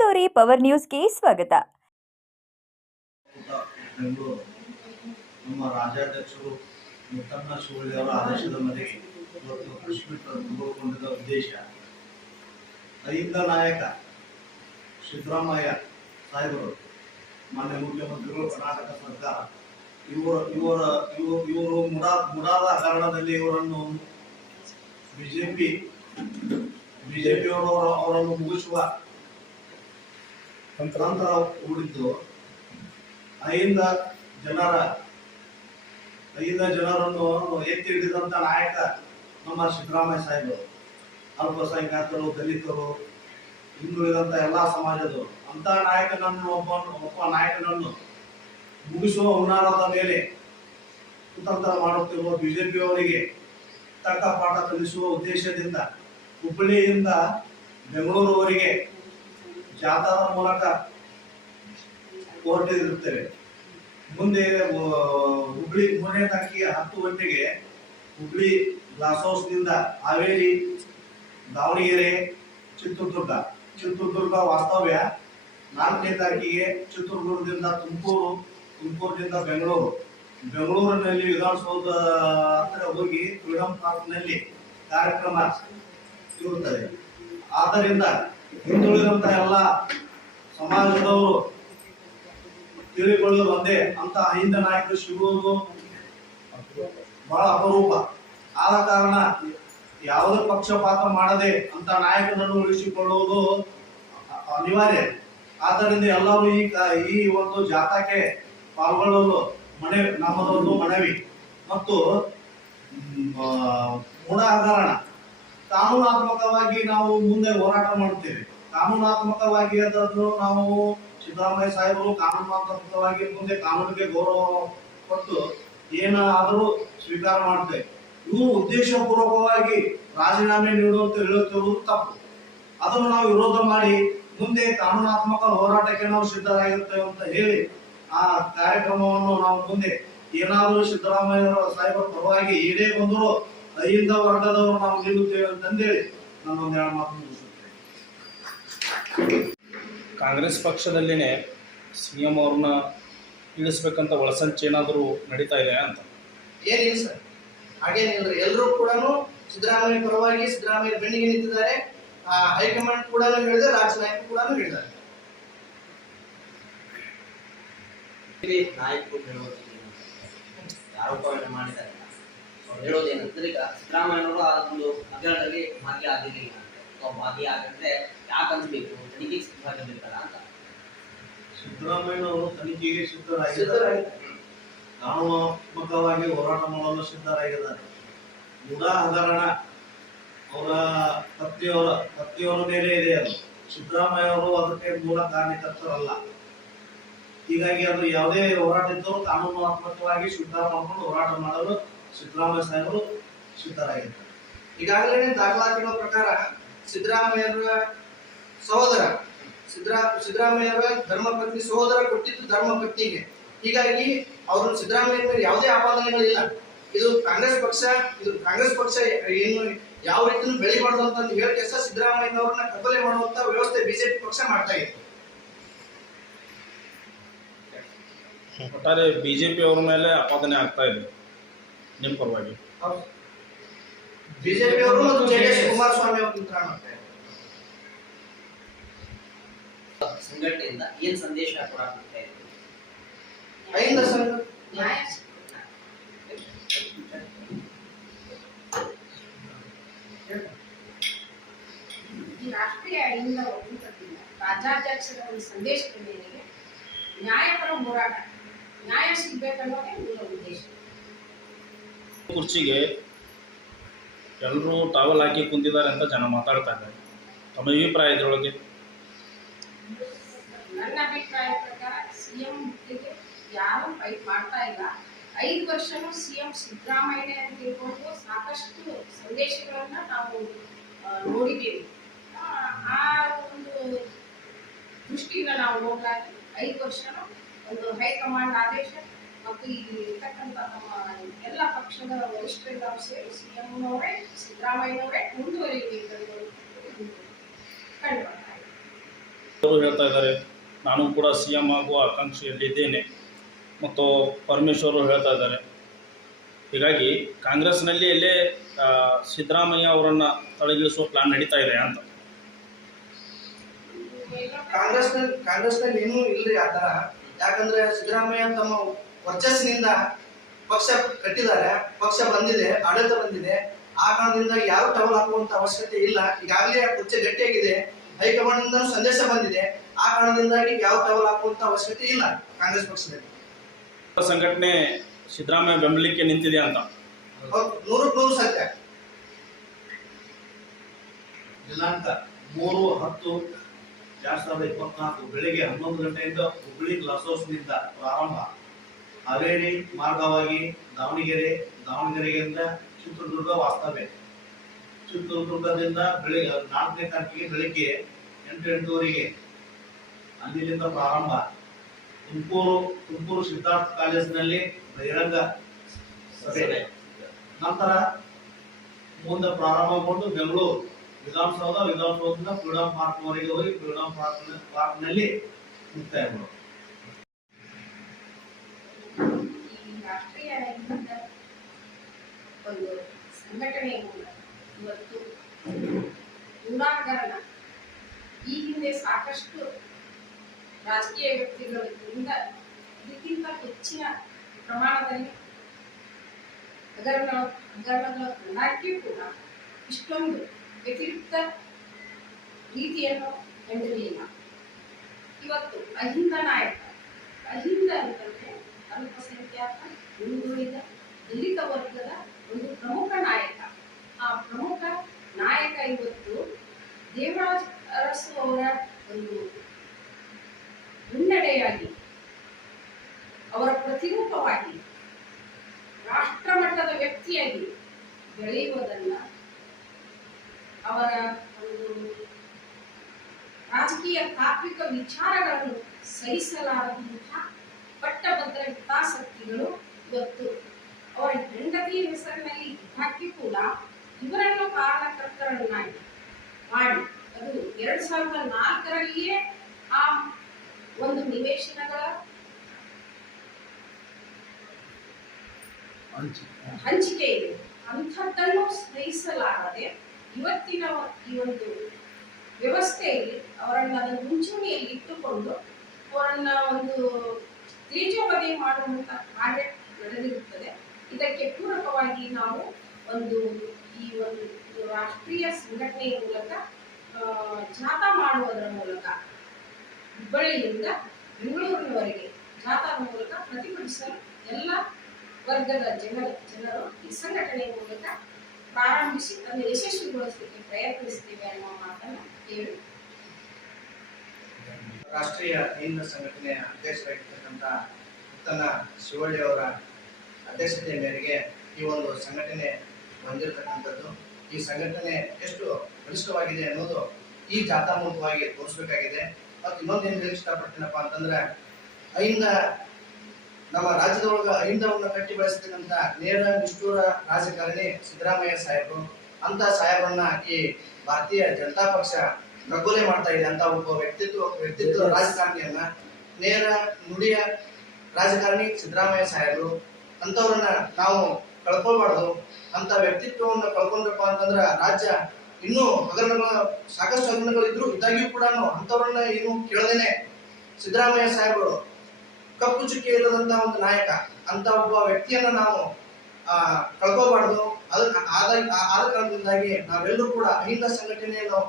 Story power ನ್ಯೂಸ್ಗೆ ಸ್ವಾಗತ. ಬೆಂಗಳೂರು ನಮ್ಮ ರಾಜ್ಯಾಧ್ಯಕ್ಷರು ಮುತ್ತಣ್ಣ ಶಿವಳ್ಳಿ ಅವರ ಆದೇಶದ ಮೇರೆಗೆ ಇವತ್ತು ಪ್ರೆಸ್ ಮೀಟ್ ತೆಗೆದುಕೊಂಡಿದ್ದ ಉದ್ದೇಶ. ಅಹಿಂದ ನಾಯಕ ಸಿದ್ದರಾಮಯ್ಯ ಸಾಹೇಬರು, ಮಾನ್ಯ ಮುಖ್ಯಮಂತ್ರಿಗಳು, ಕರ್ನಾಟಕ ಸರ್ಕಾರ, ಇವರ ಇವರ ಇವರು ಇವರು ಮುಡಾ, ಮುಡಾದ ಹಗರಣದಲ್ಲಿ ಇವರನ್ನು ಬಿಜೆಪಿ, ಬಿಜೆಪಿಯವರು ಅವರನ್ನು ಮುಗಿಸುವ ತಂತ್ರ ಹೂಡಿದ್ದು ಅಯ್ಯಿಂದ ಜನರ ಐದ ಜನರನ್ನು ಎತ್ತಿ ಹಿಡಿದಂಥ ನಾಯಕ ನಮ್ಮ ಸಿದ್ದರಾಮಯ್ಯ ಸಾಹೇಬರು, ಅಲ್ಪಸಂಖ್ಯಾತರು, ದಲಿತರು ಹಿಂದುಳಿದಂಥ ಎಲ್ಲ ಸಮಾಜದವರು. ಅಂತ ನಾಯಕನನ್ನು, ಒಬ್ಬ ಒಬ್ಬ ನಾಯಕನನ್ನು ಮುಗಿಸುವ ಹುನ್ನಾರದ ಮೇಲೆ ಕುತಂತ್ರ ಮಾಡುತ್ತಿರುವ ಬಿಜೆಪಿಯವರಿಗೆ ತಕ್ಕ ಪಾಠ ಕಲಿಸುವ ಉದ್ದೇಶದಿಂದ ಹುಬ್ಬಳ್ಳಿಯಿಂದ ಬೆಂಗಳೂರುವರೆಗೆ ಜಾಥಾದ ಮೂಲಕ ಹೊರಟಿರುತ್ತೇವೆ. ಮುಂದೆ ಹುಬ್ಳಿ, ಮೂರನೇ ತಾರೀಕಿಗೆ ಹತ್ತು ಗಂಟೆಗೆ ಹುಬ್ಳಿ ಗ್ಲಾಸ್ ಹೌಸ್ನಿಂದ ಹಾವೇರಿ, ದಾವಣಗೆರೆ, ಚಿತ್ರದುರ್ಗ. ಚಿತ್ರದುರ್ಗ ವಾಸ್ತವ್ಯ ನಾಲ್ಕನೇ ತಾರೀಕಿಗೆ ಚಿತ್ರದುರ್ಗದಿಂದ ತುಮಕೂರು, ತುಮಕೂರಿನಿಂದ ಬೆಂಗಳೂರು. ಬೆಂಗಳೂರಿನಲ್ಲಿ ವಿಧಾನಸೌಧ ಹತ್ರ ಹೋಗಿ ಫ್ರೀಡಂ ಪಾರ್ಕ್ನಲ್ಲಿ ಕಾರ್ಯಕ್ರಮ ಇರುತ್ತದೆ. ಆದ್ದರಿಂದ ಹಿಂದುಳಿದಂತ ಎಲ್ಲ ಸಮಾಜದವರು ತಿಳಿಕೊಳ್ಳೋದು ಒಂದೇ ಅಂತ ಹಿಂದ ನಾಯಕರು ಸಿಗುವುದು ಬಹಳ ಅಪರೂಪ. ಆದ ಕಾರಣ ಯಾವುದೇ ಪಕ್ಷಪಾತ ಮಾಡದೆ ಅಂತ ನಾಯಕನನ್ನು ಉಳಿಸಿಕೊಳ್ಳುವುದು ಅನಿವಾರ್ಯ. ಆದ್ದರಿಂದ ಎಲ್ಲರೂ ಈ ಈ ಒಂದು ಜಾಥಾಕ್ಕೆ ಪಾಲ್ಗೊಳ್ಳಲು ಮನೆ, ನಮ್ಮದೊಂದು ಮನವಿ. ಮತ್ತು ಮೂಢ ಹಗರಣ ಕಾನೂನಾತ್ಮಕವಾಗಿ ನಾವು ಮುಂದೆ ಹೋರಾಟ ಮಾಡುತ್ತೇವೆ. ಕಾನೂನಾತ್ಮಕವಾಗಿ ಅದನ್ನು ನಾವು ಸಿದ್ದರಾಮಯ್ಯ ಸಾಹೇಬರು ಕಾನೂನಾತ್ಮಕವಾಗಿ ಮುಂದೆ ಕಾನೂನಿಗೆ ಗೌರವ ಕೊಟ್ಟು ಏನಾದರೂ ಸ್ವೀಕಾರ ಮಾಡ್ತೇವೆ ಇವು ಉದ್ದೇಶಪೂರ್ವಕವಾಗಿ ರಾಜೀನಾಮೆ ನೀಡುವಂತ ಹೇಳುತ್ತಿರುವುದು ತಪ್ಪು. ಅದನ್ನು ನಾವು ವಿರೋಧ ಮಾಡಿ ಮುಂದೆ ಕಾನೂನಾತ್ಮಕ ಹೋರಾಟಕ್ಕೆ ನಾವು ಸಿದ್ಧರಾಗಿರ್ತೇವೆ ಅಂತ ಹೇಳಿ ಆ ಕಾರ್ಯಕ್ರಮವನ್ನು ನಾವು ಮುಂದೆ ಏನಾದರೂ ಸಿದ್ದರಾಮಯ್ಯ ಸಾಹೇಬರ ಪರವಾಗಿ ಏನೇ ಬಂದರೂ ಅಹಿಂದ ವರ್ಗದವರು ನಾವು ನಿಲ್ಲುತ್ತೇವೆ ಅಂತಂದೇಳಿ ನಾನು ಎರಡು ಮಾತು ಮುಗಿಸುತ್ತೇನೆ. ಕಾಂಗ್ರೆಸ್ ಪಕ್ಷದಲ್ಲಿನೇ ಸಿ ಎಂ ಅವ್ರನ್ನ ಇಳಿಸ್ಬೇಕಂತ ಒಳಸಂಚು ಏನಾದರೂ ನಡೀತಾ ಇದೆ ಅಂತ? ಏನಿಲ್ಲ ಸರ್. ಹಾಗೇನಿಲ್ಲ ಎಲ್ಲರೂ ಕೂಡ ಸಿದ್ದರಾಮಯ್ಯ ಪರವಾಗಿ ಸಿದ್ದರಾಮಯ್ಯ ಬೆನ್ನಿಗೆ ನಿಂತಿದ್ದಾರೆ. ಆ, ಹೈಕಮಾಂಡ್ ಕೂಡ ಹೇಳಿದೆ ರಾಜ್ಯ ನಾಯಕರು ಕೂಡ ಹೇಳಿದ್ದಾರೆ. ನಾಯಕರು ಆರೋಪವನ್ನು ಮಾಡಿದ್ದಾರೆ. ಅವ್ರು ಹೇಳೋದೇನಂದ್ರೆ ಈಗ ಸಿದ್ದರಾಮಯ್ಯನವರು ಆ ಒಂದು ಹಗರಣದಲ್ಲಿ ಭಾಗಿಯಾಗಿರಲಿಲ್ಲ ಅಥವಾ ಭಾಗಿಯಾಗಿದ್ರೆ ಯಾಕೆ ಅನ್ಸ್ಬೇಕು ತನಿಖೆಗೆ ಸಿದ್ಧವಾಗಿರ್ಬೇಕಲ್ಲ ಅಂತ. ಸಿದ್ದರಾಮಯ್ಯನವರು ತನಿಖೆಗೆ ಸಿದ್ಧರಾಗಿದ್ದಾರೆ. ಕಾನೂನಾತ್ಮಕವಾಗಿ ಹೋರಾಟ ಮಾಡಲು ಸಿದ್ಧರಾಗಿದ್ದಾರೆ. ಮೂಢ ಹಗರಣ ಅವರ ಪತ್ನಿಯವರ ಪತ್ನಿಯವರ ಮೇಲೆ ಇದೆ ಅದು. ಸಿದ್ದರಾಮಯ್ಯ ಅವರು ಅದಕ್ಕೆ ಮೂಲ ಕಾರಣಕರ್ತರಲ್ಲ ಹೀಗಾಗಿ ಅದು ಯಾವುದೇ ಹೋರಾಟ ಇದ್ದರೂ ಕಾನೂನಾತ್ಮಕವಾಗಿ ಸಿದ್ಧ ಮಾಡಿಕೊಂಡು ಹೋರಾಟ ಮಾಡಲು ಸಿದ್ದರಾಮಯ್ಯ ಸಾಹೇಬರು ಸಿದ್ಧರಾಗಿದ್ದಾರೆ. ಈಗಾಗಲೇ ದಾಖಲಾತಿಗಳ ಪ್ರಕಾರ ಸಿದ್ದರಾಮಯ್ಯರ ಸಹೋದರ ಸಿದ್ದರಾ ಸಿದ್ದರಾಮಯ್ಯರ ಧರ್ಮಪತ್ನಿ ಸಹೋದರ ಕೊಟ್ಟಿದ್ದು ಧರ್ಮಪತ್ನಿಗೆ. ಹೀಗಾಗಿ ಅವರು ಸಿದ್ದರಾಮಯ್ಯ ಮೇಲೆ ಯಾವುದೇ ಆಪಾದನೆಗಳಿಲ್ಲ. ಇದು ಕಾಂಗ್ರೆಸ್ ಪಕ್ಷ, ಇದು ಕಾಂಗ್ರೆಸ್ ಪಕ್ಷ ಏನು ಯಾವ ರೀತಿ ಬೆಳಿಬಾರ್ದು ಅಂತ ನೀವು ಹೇಳಿ ಕೆಲಸ ಸಿದ್ದರಾಮಯ್ಯನವ್ರನ್ನ ಕತ್ತಲೆ ಮಾಡುವಂತ ವ್ಯವಸ್ಥೆ ಬಿಜೆಪಿ ಪಕ್ಷ ಮಾಡ್ತಾ ಇದೆ. ಒಟ್ಟಾರೆ ಬಿಜೆಪಿ ಅವ್ರ ಮೇಲೆ ಆಪಾದನೆ ಆಗ್ತಾ ಇದೆ. ನಿಮ್ಮ ಪರವಾಗಿ ಬಿಜೆಪಿ ಅವರು ಮತ್ತು ಜೆಡಿಎಸ್ ಕುಮಾರಸ್ವಾಮಿ ಅವರು ನಿಂತರ ಮಾಡ್ತಾರೆ ಸಂಘಟನೆಯಿಂದ ಏನ್ ಸಂದೇಶ ಕೊಡಾಕ್ತಾ ಇದೆ ಐದು ಸಂಘ ಈ ರಾಷ್ಟ್ರೀಯ ಅಹಿಂದ ಒಕ್ಕೂಟದಿಂದ ರಾಜ್ಯಾಧ್ಯಕ್ಷರ ಒಂದು ಸಂದೇಶದ ಮೇರೆಗೆ ನ್ಯಾಯಪರ ಹೋರಾಟ ನ್ಯಾಯ ಸಿಗ್ಬೇಕನ್ನೋದೇ ಮೂಲ ಉದ್ದೇಶ ಕುರ್ಚಿಗೆ ಎಲ್ಲರೂ ಟಾವಲ್ ಹಾಕಿ ಕುಂತಿದ್ದಾರೆ ಅಂತ ಜನ ಮಾತಾಡ್ತಾ ಇದ್ದಾರೆ. ತಮ್ಮ ಅಭಿಪ್ರಾಯ ಇದ್ರೊಳಗೆ? ನನ್ನ ಅಭಿಪ್ರಾಯ ಪ್ರಕಾರ ಸಿಎಂ ಹುದ್ದೆಗೆ ಯಾರು ಫೈಟ್ ಮಾಡ್ತಾ ಇಲ್ಲ. ಐದು ವರ್ಷನೂ ಸಿಎಂ ಸಿದ್ದರಾಮಯ್ಯ ಅಂತ ಸಾಕಷ್ಟು ಸಂದೇಶಗಳನ್ನ ನಾವು ನೋಡಿದ್ದೀವಿ. ಆ, ಒಂದು ದೃಷ್ಟಿಯಿಂದ ನಾವು ನೋಡಲಾಗಿ ಐದು ವರ್ಷನೂ ಒಂದು ಹೈಕಮಾಂಡ್ ಆದೇಶ ಮತ್ತು ನಮ್ಮ ಎಲ್ಲ ಪಕ್ಷದ ವರಿಷ್ಠರೆಲ್ಲ ಸೇರಿ ಸಿ ಎಂನವರೇ ಸಿದ್ದರಾಮಯ್ಯನವರೇ ಮುಂದುವರಿಯಬೇಕು ಅವರು ಹೇಳ್ತಾ ಇದ್ದಾರೆ ನಾನು ಕೂಡ ಸಿ ಎಂ ಆಗುವ ಆಕಾಂಕ್ಷೆಯಲ್ಲಿದ್ದೇನೆ ಮತ್ತು ಪರಮೇಶ್ವರ್ ಹೇಳ್ತಾ ಇದ್ದಾರೆ ಹೀಗಾಗಿ ಕಾಂಗ್ರೆಸ್ನಲ್ಲಿ ಎಲ್ಲೇ ಆ, ಸಿದ್ದರಾಮಯ್ಯ ಅವರನ್ನು ತಳಗಿಳಿಸುವ ಪ್ಲಾನ್ ನಡೀತಾ ಇದೆ ಅಂತ. ಕಾಂಗ್ರೆಸ್ ಕಾಂಗ್ರೆಸ್ನಲ್ಲಿ ಇನ್ನೂ ಇಲ್ರಿ ಆ ತರ ಯಾಕಂದ್ರೆ ಸಿದ್ದರಾಮಯ್ಯ ತಮ್ಮ ವರ್ಚಸ್ಸಿನಿಂದ ಪಕ್ಷ ಕಟ್ಟಿದ್ದಾರೆ ಪಕ್ಷ ಬಂದಿದೆ ಆಡಳಿತ ಬಂದಿದೆ. ಆ ಕಾರಣದಿಂದ ಯಾರು ಟವಲ್ ಹಾಕುವಂತ ಅವಶ್ಯಕತೆ ಇಲ್ಲ. ಈಗಾಗಲೇ ಕುರ್ಚೆ ಗಟ್ಟಿಯಾಗಿದೆ. ಹೈಕಮಾಂಡ್ನಿಂದ ಸಂದೇಶ ಬಂದಿದೆ. ಆ ಕಾರಣದಿಂದಾಗಿ ಯಾವ ಟವಲ್ ಹಾಕುವಂತ ಅವಶ್ಯಕತೆ ಇಲ್ಲ ಕಾಂಗ್ರೆಸ್ ಪಕ್ಷದಲ್ಲಿ. ಸಂಘಟನೆ ಸಿದ್ದರಾಮಯ್ಯ ಬೆಂಬಲಿಕ್ಕೆ ನಿಂತಿದೆ ಅಂತ? ನೂರು ನೂರಕ್ಕೆ ನೂರು ಸತ್ಯ. ದಿನಾಂಕ ಮೂರು ಹತ್ತು ಎರಡ್ ಸಾವಿರದ ಇಪ್ಪತ್ನಾಲ್ಕು ಬೆಳಿಗ್ಗೆ ಹನ್ನೊಂದು ಗಂಟೆಯಿಂದ ಹುಬ್ಬಳ್ಳಿ ಗ್ಲಾಸ್ ಹೌಸ್ನಿಂದ ಪ್ರಾರಂಭ. ಹಾವೇರಿ ಮಾರ್ಗವಾಗಿ ದಾವಣಗೆರೆ ದಾವಣಗೆರೆಯಿಂದ ಚಿತ್ರದುರ್ಗ ವಾಸ್ತವ್ಯ ಚಿತ್ರದುರ್ಗದಿಂದ ಬೆಳಿಗ್ಗೆ ನಾಲ್ಕನೇ ತಾರೀಕಿಗೆ ಬೆಳಿಗ್ಗೆ ಎಂಟು ಎಂಟೂವರೆಗೆ ಅಲ್ಲಿಂದ ಪ್ರಾರಂಭ. ತುಮಕೂರು ತುಮಕೂರು ಸಿದ್ಧಾರ್ಥ ಕಾಲೇಜಿನಲ್ಲಿ ಬಹಿರಂಗ ಸಭೆ. ನಂತರ ಮುಂದೆ ಪ್ರಾರಂಭಗೊಂಡು ಬೆಂಗಳೂರು. ವಿಧಾನಸೌಧ, ವಿಧಾನಸೌಧದಿಂದ ಫ್ರೀಡಂ ಪಾರ್ಕ್ವರೆಗೆ ಹೋಗಿ ಫ್ರೀಡಂ ಪಾರ್ಕ್ ಪಾರ್ಕ್ನಲ್ಲಿ ಮುಕ್ತಾಯ ಮಾಡೋದು ಈ ರಾಷ್ಟ್ರೀಯ ಯುದ್ಧ ಒಂದು ಸಂಘಟನೆಯ ಮೂಲಕ ಇವತ್ತು ಋಣಾಕರಣ ಈ ಹಿಂದೆ ಸಾಕಷ್ಟು ರಾಜಕೀಯ ವ್ಯಕ್ತಿಗಳಿಂದ ಇದಕ್ಕಿಂತ ಹೆಚ್ಚಿನ ಪ್ರಮಾಣದಲ್ಲಿ ಹಗರಣ ಹಗರಣಗಳ ಕಂಡಾಗ್ಯೂ ಕೂಡ ಇಷ್ಟೊಂದು ವ್ಯತಿರಿಕ್ತ ರೀತಿಯನ್ನು ಕಂಡಿರಲಿಲ್ಲ. ಇವತ್ತು ಅಹಿಂದ ನಾಯಕ ಅಹಿಂದ ಅಂತಂದ್ರೆ ಅಲ್ಪಸಂಖ್ಯಾತ ಹಿಂದುಳಿದ ದಲಿತ ವರ್ಗದ ಒಂದು ಪ್ರಮುಖ ನಾಯಕ. ಆ ಪ್ರಮುಖ ನಾಯಕ ಇವತ್ತು ದೇವರಾಜ್ ಅರಸು ಅವರ ಒಂದು ಮುನ್ನಡೆಯಾಗಿ, ಅವರ ಪ್ರತಿರೂಪವಾಗಿ ರಾಷ್ಟ್ರ ಮಟ್ಟದ ವ್ಯಕ್ತಿಯಾಗಿ ಬೆಳೆಯುವುದನ್ನ ಅವರ ಒಂದು ರಾಜಕೀಯ ತಾತ್ವಿಕ ವಿಚಾರಗಳನ್ನು ಸಹಿಸಲಾರದಂತಹ ಇವತ್ತು ಅವರ ಹೆಂಡತಿ ಹೆಸರಿನಲ್ಲಿ ಹಾಕಿ ಕೂಡ ಇವರನ್ನು ಕಾರಣಕರ್ತರನ್ನಾಗಿ ಮಾಡಿ. ಅದು ಎರಡ್ ಸಾವಿರದ ನಾಲ್ಕರಲ್ಲಿಯೇ ಆ ಒಂದು ನಿವೇಶನಗಳ ಹಂಚಿಕೆ ಇದೆ. ಅಂಥದ್ದನ್ನು ಸ್ನೇಹಿಸಲಾಗದೆ ಇವತ್ತಿನ ಈ ಒಂದು ವ್ಯವಸ್ಥೆಯಲ್ಲಿ ಅವರನ್ನ ಮುಂಚೂಣಿಯಲ್ಲಿ ಇಟ್ಟುಕೊಂಡು ಅವರನ್ನ ಒಂದು ತೀಜೋಪದಿ ಮಾಡುವಂತ ಕಾರ್ಯ ನಡೆದಿರುತ್ತದೆ ಇದಕ್ಕೆ ಪೂರಕವಾಗಿ ನಾವು ಒಂದು ಈ ಒಂದು ರಾಷ್ಟ್ರೀಯ ಸಂಘಟನೆಯ ಮೂಲಕ ಜಾಥಾ ಮಾಡುವುದರ ಮೂಲಕ ಹುಬ್ಬಳ್ಳಿಯಿಂದ ಬೆಂಗಳೂರಿನವರೆಗೆ ಜಾಥಾ ಮೂಲಕ ಪ್ರತಿಭಟಿಸಲು ಎಲ್ಲ ವರ್ಗದ ಜನರ, ಜನರು ಈ ಸಂಘಟನೆಯ ಮೂಲಕ ಪ್ರಾರಂಭಿಸಿ, ಅದನ್ನು ಯಶಸ್ವಿಗೊಳಿಸಲಿಕ್ಕೆ ಪ್ರಯತ್ನಿಸ್ತೇವೆ ಅನ್ನುವ ಮಾತನ್ನು ಹೇಳಿ. ರಾಷ್ಟ್ರೀಯ ಹಿಂದೂ ಸಂಘಟನೆಯ ಅಧ್ಯಕ್ಷರಾಗಿರ್ತಕ್ಕಂಥ ಉತ್ತನ ಶಿವಳ್ಳಿ ಅವರ ಅಧ್ಯಕ್ಷತೆಯ ಮೇರೆಗೆ ಈ ಒಂದು ಸಂಘಟನೆ ಬಂದಿರತಕ್ಕಂಥದ್ದು. ಈ ಸಂಘಟನೆ ಎಷ್ಟು ಬಲಿಷ್ಠವಾಗಿದೆ ಅನ್ನೋದು ಈ ಜಾಥಾ ಮೂಲಕವಾಗಿ ತೋರಿಸ್ಬೇಕಾಗಿದೆ. ಮತ್ತು ಇನ್ನೊಂದು ಏನು ಹೇಳಿ ಇಷ್ಟಪಡ್ತೀನಪ್ಪ ಅಂತಂದ್ರೆ, ಅಹಿಂದ ನಮ್ಮ ರಾಜ್ಯದೊಳಗ ಅಹಿಂದವನ್ನು ಕಟ್ಟಿ ಬೆಳೆಸ್ತಕ್ಕಂಥ ನೇರ ನಿಷ್ಠೂರ ರಾಜಕಾರಣಿ ಸಿದ್ದರಾಮಯ್ಯ ಸಾಹೇಬರು ಅಂತ ಸಾಹೇಬರನ್ನ ಈ ಭಾರತೀಯ ಜನತಾ ಪಕ್ಷ ನಗುಲೆ ಮಾಡ್ತಾ ಇದೆ. ಅಂತ ಒಬ್ಬ ವ್ಯಕ್ತಿತ್ವ ವ್ಯಕ್ತಿತ್ವ ರಾಜಕಾರಣಿಯನ್ನ ನೇರ ನುಡಿಯ ರಾಜಕಾರಣಿ ಸಿದ್ದರಾಮಯ್ಯ ಸಾಹೇಬರು ಅಂತವ್ರನ್ನ ನಾವು ಕಳ್ಕೊಳ್ಬಾರ್ದು. ಅಂತ ವ್ಯಕ್ತಿತ್ವವನ್ನು ಕಳ್ಕೊಂಡ್ರಪ್ಪ ಅಂತಂದ್ರ ರಾಜ್ಯ ಇನ್ನೂ ಹಗರಣಗಳ, ಸಾಕಷ್ಟು ಹಗರಣಗಳು ಇದ್ರು ಇದ್ದಾಗಿಯೂ ಕೂಡ ಅಂಥವ್ರನ್ನ ಏನು ಕೇಳದೇನೆ. ಸಿದ್ದರಾಮಯ್ಯ ಸಾಹೇಬರು ಕಪ್ಪು ಚುಕ್ಕೆ ಇಲ್ಲದಂತ ಒಂದು ನಾಯಕ ಅಂತ ಒಬ್ಬ ವ್ಯಕ್ತಿಯನ್ನ ನಾವು, ಆ ಕಳ್ಕೋಬಾರ್ದು ಅದನ್ನ ಆದ ಆದ ಕಾರಣದಿಂದಾಗಿ ನಾವೆಲ್ಲರೂ ಕೂಡ ಅಹಿಂದ ಸಂಘಟನೆಯನ್ನು